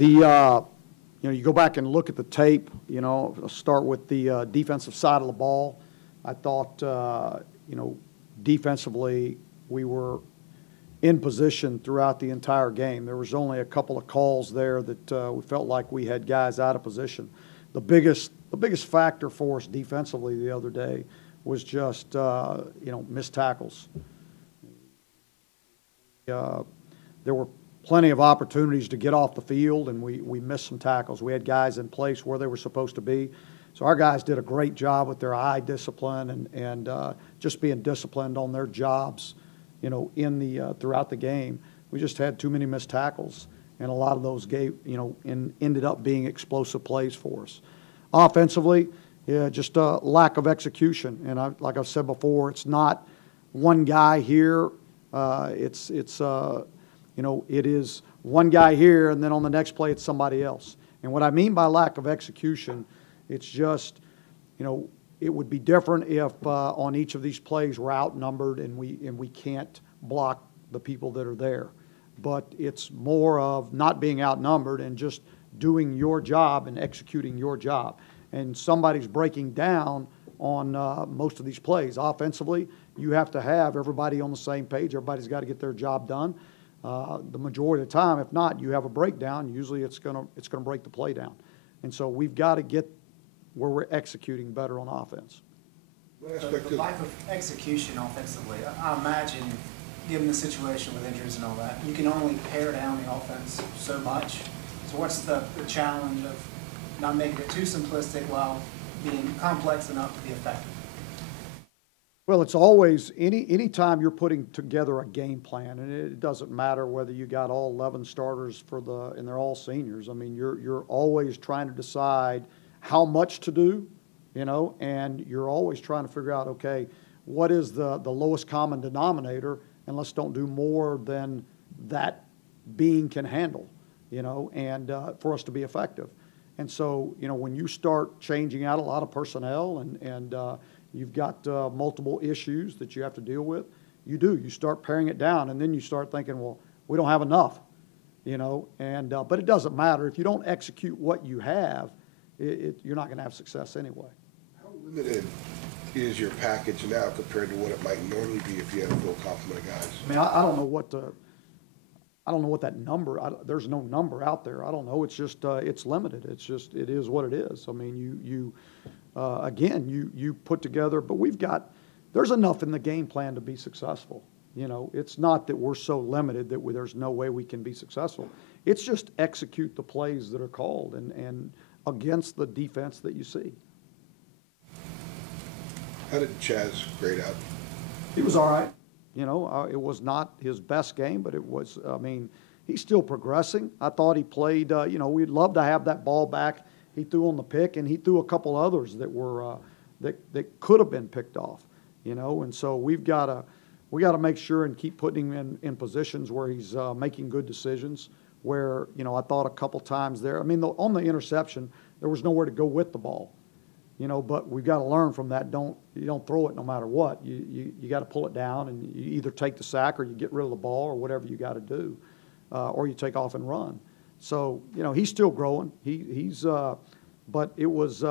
You go back and look at the tape. Start with the defensive side of the ball. I thought, defensively we were in position throughout the entire game. There was only a couple of calls there that we felt like we had guys out of position. The biggest factor for us defensively the other day was just missed tackles. There were plenty of opportunities to get off the field, and we missed some tackles. We had guys in place where they were supposed to be. So our guys did a great job with their eye discipline and just being disciplined on their jobs, throughout the game. We just had too many missed tackles, and a lot of those ended up being explosive plays for us. Offensively, just a lack of execution. And like I've said before, it's not one guy here. It is one guy here, and then on the next play it's somebody else. And what I mean by lack of execution, it's just, it would be different if on each of these plays we're outnumbered and we can't block the people that are there. But it's more of not being outnumbered and just doing your job and executing your job. And somebody's breaking down on most of these plays. Offensively, you have to have everybody on the same page. Everybody's got to get their job done. The majority of the time, if not, you have a breakdown. Usually it's gonna break the play down. And so we've got to get where we're executing better on offense. The lack of execution offensively, I imagine, given the situation with injuries and all that, you can only pare down the offense so much. So what's the challenge of not making it too simplistic while being complex enough to be effective? Well, it's always, any time you're putting together a game plan, and it doesn't matter whether you got all 11 starters and they're all seniors. I mean, you're always trying to decide how much to do, and you're always trying to figure out, okay, what is the lowest common denominator, and let's don't do more than that being can handle, and for us to be effective. And so, when you start changing out a lot of personnel and you've got multiple issues that you have to deal with, you start paring it down, and then you start thinking, well, we don't have enough, but it doesn't matter. If you don't execute what you have, you're not going to have success anyway. How limited is your package now compared to what it might normally be if you had a full complement of guys? I mean, I don't know what that number. There's no number out there. I don't know. It's just it's limited. It is what it is. I mean, you put together, but there's enough in the game plan to be successful. It's not that we're so limited that there's no way we can be successful. It's just execute the plays that are called and against the defense that you see. How did Chaz grade out? He was all right. It was not his best game, but it was, he's still progressing. I thought he played, we'd love to have that ball back. He threw on the pick, and he threw a couple others that were, that could have been picked off, and so we got to make sure and keep putting him in positions where he's making good decisions. Where, I thought a couple times there, on the interception, there was nowhere to go with the ball, but we've got to learn from that. You don't throw it no matter what. You got to pull it down, and you either take the sack or you get rid of the ball or whatever you got to do, or you take off and run. So, he's still growing. But it was,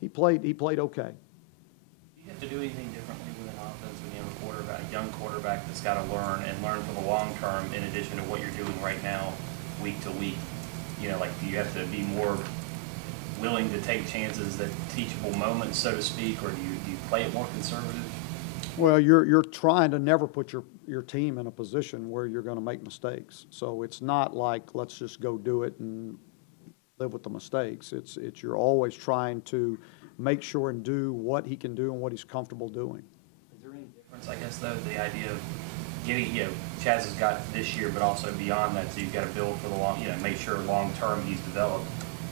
he played okay. Do you have to do anything differently with an offense when you have a young quarterback that's got to learn for the long term in addition to what you're doing right now, week to week? Do you have to be more willing to take chances at teachable moments, so to speak, or do you play it more conservative? Well, you're trying to never put your team in a position where you're going to make mistakes. So it's not like let's just go do it and live with the mistakes. It's you're always trying to make sure and do what he can do and what he's comfortable doing. Is there any difference, I guess, though, the idea of getting, Chaz has got this year, but also beyond that, so you've got to build for the long, make sure long term he's developed.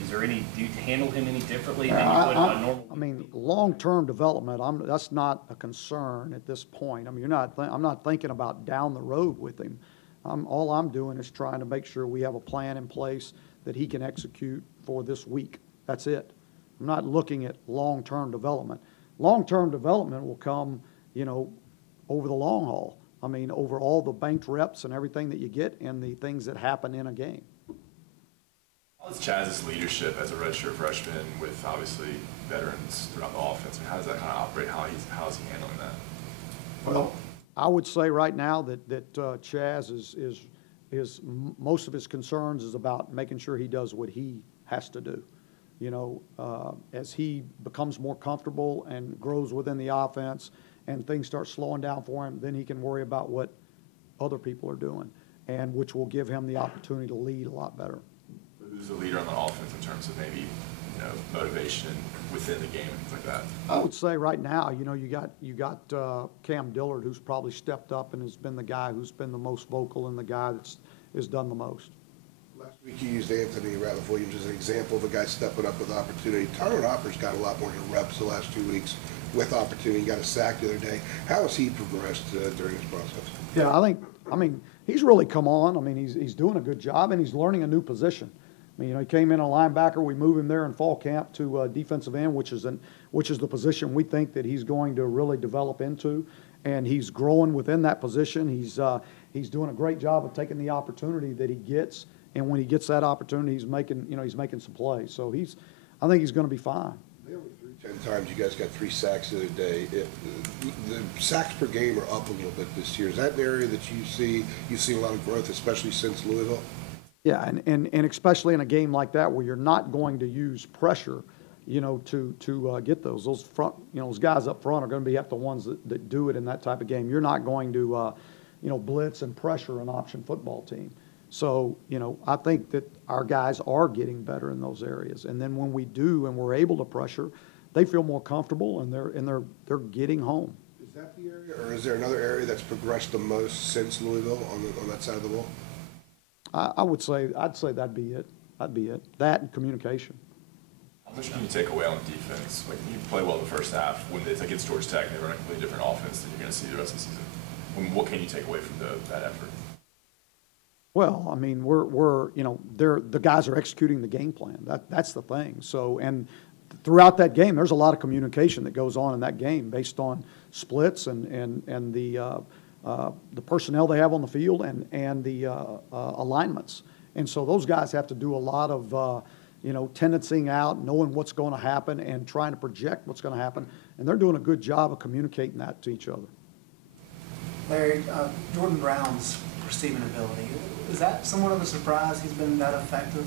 Is there do you handle him any differently than you would a normal? Long-term development, that's not a concern at this point. I'm not thinking about down the road with him. All I'm doing is trying to make sure we have a plan in place that he can execute for this week. That's it. I'm not looking at long-term development. Long-term development will come, over the long haul. Over all the banked reps and everything that you get and the things that happen in a game. Chaz's leadership as a redshirt freshman with obviously veterans throughout the offense? And how does that kind of operate? How is he handling that? Well, I would say right now that Chaz is most of his concerns is about making sure he does what he has to do. You know, as he becomes more comfortable and grows within the offense and things start slowing down for him, then he can worry about what other people are doing, and which will give him the opportunity to lead a lot better. Who's the leader on the offense in terms of maybe, you know, motivation within the game and things like that? I would say right now, you know, you got Cam Dillard, who's probably stepped up and has been the guy who's been the most vocal and the guy that's has done the most. Last week you used Anthony Ratliff-Williams as an example of a guy stepping up with opportunity. Tyler Hopper's got a lot more reps the last 2 weeks with opportunity. He got a sack the other day. How has he progressed during this process? Yeah, I mean, he's really come on. I mean, he's doing a good job, and he's learning a new position. I mean, you know, he came in a linebacker. We moved him there in fall camp to defensive end, which is the position we think that he's going to really develop into, and he's growing within that position. He's doing a great job of taking the opportunity that he gets, and when he gets that opportunity, he's making some plays. So I think he's going to be fine. They only threw 10 times. You guys got 3 sacks the other day. The sacks per game are up a little bit this year. Is that an area that you've seen a lot of growth, especially since Louisville? Yeah, and especially in a game like that where you're not going to use pressure, you know, to get those front, you know, those guys up front are going to be the ones that do it in that type of game. You're not going to, you know, blitz and pressure an option football team. So, you know, I think that our guys are getting better in those areas. And then when we do and we're able to pressure, they feel more comfortable and they're getting home. Is that the area, or is there another area that's progressed the most since Louisville on that side of the ball? I'd say that'd be it. That'd be it. That and communication. How much can you take away on defense? Like, you play well the first half. When it's against Georgia Tech, they run a completely different offense than you're going to see the rest of the season. What can you take away from that effort? Well, I mean, we're you know, the guys are executing the game plan. That's the thing. So, and throughout that game, there's a lot of communication that goes on in that game based on splits and the personnel they have on the field and the alignments. And so those guys have to do a lot of you know, tendencying out, knowing what's going to happen, and trying to project what's going to happen. And they're doing a good job of communicating that to each other. Larry, Jordan Brown's receiving ability, is that somewhat of a surprise? He's been that effective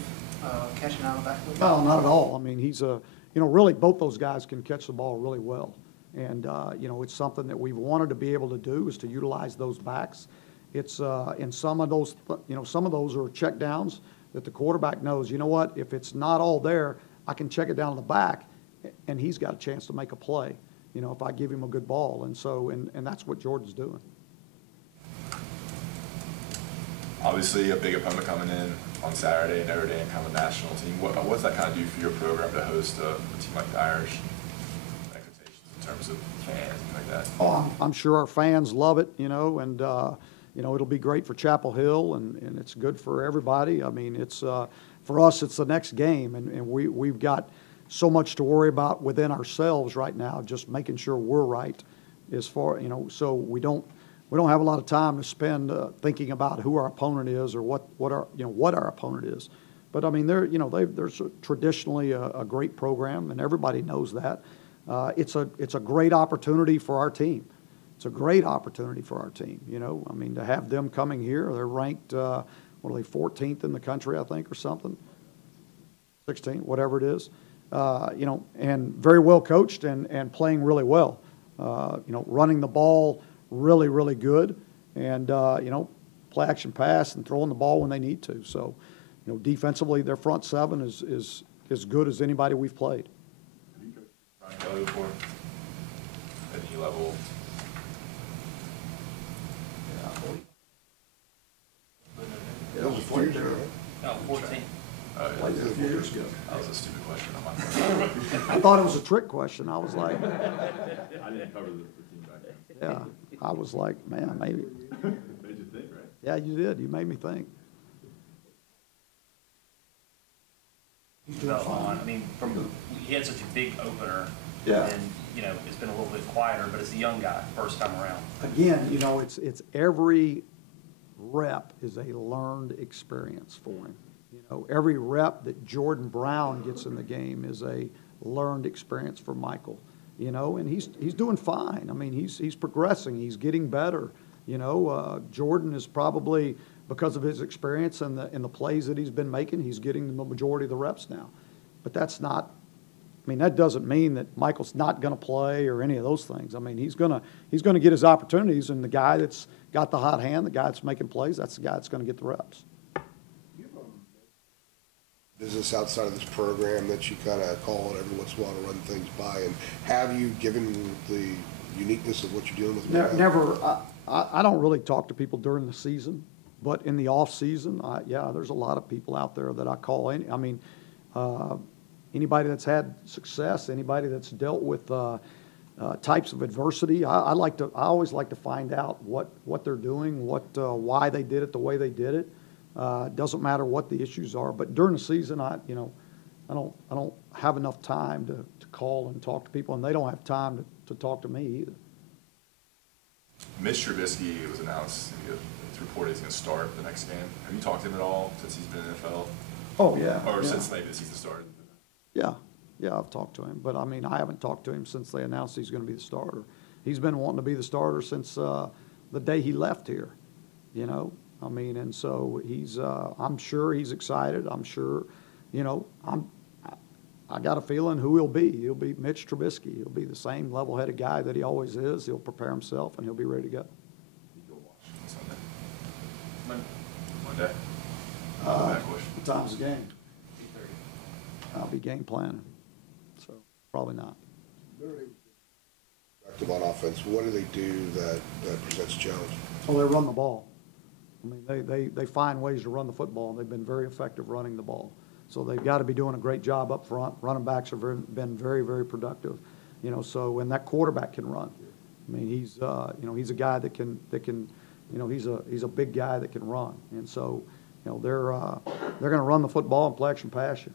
catching out of the backfield? No, not at all. I mean, he's you know, really both those guys can catch the ball really well. And, you know, it's something that we've wanted to be able to do is to utilize those backs. It's in some of those, you know, some of those are check downs that the quarterback knows, you know what, if it's not all there, I can check it down to the back, and he's got a chance to make a play, you know, if I give him a good ball. And so, and that's what Jordan's doing. Obviously, a big opponent coming in on Saturday, Notre Dame, kind of a national team. What does that kind of do for your program to host a team like the Irish? In terms of fans and like that? Oh, I'm sure our fans love it, you know, and, you know, it'll be great for Chapel Hill, and it's good for everybody. I mean, it's, for us, it's the next game, and we've got so much to worry about within ourselves right now, just making sure we're right as far, you know, so we don't have a lot of time to spend thinking about who our opponent is or what our opponent is. But I mean, they're traditionally a great program, and everybody knows that. It's a great opportunity for our team. It's a great opportunity for our team. You know, I mean, to have them coming here, they're ranked, what are they, 14th in the country, I think, or something, 16th, whatever it is. You know, and very well coached and playing really well. You know, running the ball really, really good, and you know, play action pass and throwing the ball when they need to. So, you know, defensively, their front seven is as good as anybody we've played. Kelly before at any level? Yeah, it was 4 years ago. No, 14. A few years ago. That was a stupid question on my part. I thought it was a trick question. I was like, I didn't cover the team back then. yeah, I was like, man, maybe. Made you think, right? Yeah, you did. You made me think. I mean, he had such a big opener. Yeah. And, you know, it's been a little bit quieter, but it's a young guy, first time around. Again, you know, it's every rep is a learned experience for him. You know, every rep that Jordan Brown gets in the game is a learned experience for Michael. You know, and he's doing fine. I mean, he's progressing. He's getting better. You know, Jordan is probably, because of his experience and the plays that he's been making, he's getting the majority of the reps now. But that's not. I mean, that doesn't mean that Michael's not going to play or any of those things. I mean, he's gonna get his opportunities, and the guy that's got the hot hand, the guy that's making plays, that's the guy that's going to get the reps. Business outside of this program that you kind of call it every once in a while to run things by, and have you, given the uniqueness of what you're dealing with? Never. I don't really talk to people during the season, but in the off season, yeah, there's a lot of people out there that I call in. I mean, anybody that's had success, anybody that's dealt with types of adversity. I always like to find out what they're doing, why they did it the way they did it. Doesn't matter what the issues are, but during the season, I don't have enough time to call and talk to people, and they don't have time to talk to me either. Mitch Trubisky was announced. It's reported he's going to start the next game. Have you talked to him at all since he's been in the NFL? Oh yeah. Or yeah. since maybe the season started? Yeah, I've talked to him, but I mean, I haven't talked to him since they announced he's going to be the starter. He's been wanting to be the starter since the day he left here, you know. I mean, and so I'm sure he's excited. I'm sure, you know, I got a feeling who he'll be. He'll be Mitch Trubisky. He'll be the same level-headed guy that he always is. He'll prepare himself, and he'll be ready to go. You'll watch on Sunday. Monday. What time's the game? 8:30. I'll be game planning, so probably not. Active on offense, what do they do that presents a challenge? Well, they run the ball. I mean, they find ways to run the football, and they've been very effective running the ball. So they've got to be doing a great job up front. Running backs have been very, very productive, you know. So when that quarterback can run, I mean, he's a guy that can, you know, he's a big guy that can run, and so, you know, they're going to run the football and play action pass you.